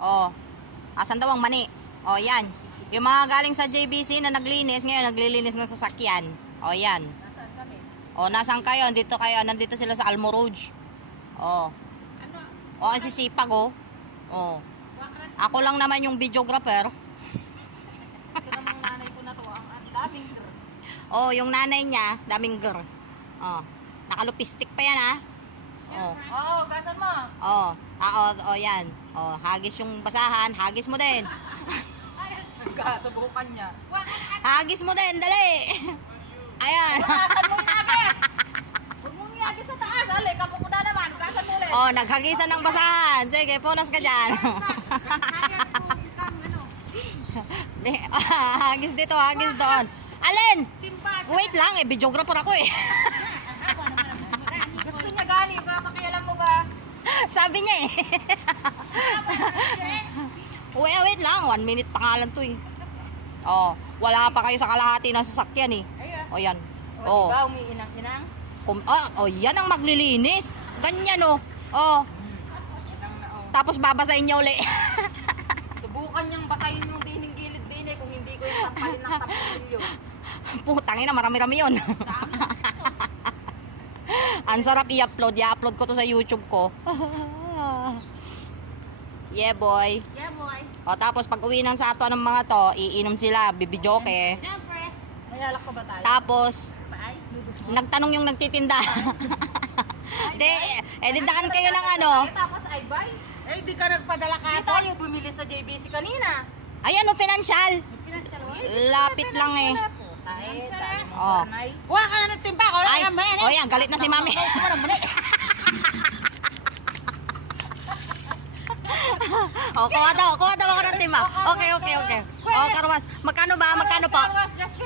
Oh. Asan daw ang mani? Oh, yan. Yung mga galing sa JBC na naglinis, ngayon naglilinis ng sasakyan. Oh, yan. Nasaan kami? Oh, nasaan kayo? Dito kayo. Nandito sila sa Almo Rouge. Oh. Ano? Oh, ang sisipag, oh. Oh. Wakrat. Ako lang naman yung videographer. Ito namang nanay ko na to. Ang daming girl. Oh, yung nanay niya, daming girl. Oh. Nakalupistik pa yan, ah. Oh. Oh, gasan mo. Oh. Oh, yan. Oh, hagis yung basahan. Hagis mo din. Nagkasubukan niya. Hagis mo din, dali. Ayan. Gasan mo yung agis. Huwag mong iagis sa taas. Ali, kapukuda naman. Gasan mo ulit. Oh, naghagisan ng basahan. Sige, punas ka dyan. Hagis dito, hagis doon. Alin? Wait lang, eh, videographer ako eh. Gusto niya gani. Pakialam mo ba? Sabi niya eh. Wait lang, 1 minute pa nga lang to eh. Oh, wala pa kayo sa kalahati ng sasakyan eh. Oh, yan. Oh. Diba, umiinang-inang? Yan ang maglilinis. Ganyan oh. Oh. Tapos babasahin niya uli. Subukan niyang basahin yung dining gilid-din eh kung hindi ko yung sampalin ng tapilyo. Putang ina, marami-rami yun. Ang sarap i-upload. I-upload ko to sa YouTube ko. Yeah, boy. Yeah, boy. O, tapos pag uwi ng sa ato ng mga to, iinom sila, bibidyoke. Siyempre. Mayalak ko ba tayo? Tapos, nagtanong yung nagtitinda. Di, dindakan kayo ng ano. Tapos ay buy. Eh, di ka nagpadala ka Hindi tayo bumili sa JBC kanina. Ayan o, financial. Lapit lang eh. Oh. Huwag ka na ng timba. Wala Ay, ka naman oh yan, galit na si mami. Oh, kuha daw ako ng timba. Okay. Oh, karwas. Magkano ba? Magkano po? Carwash just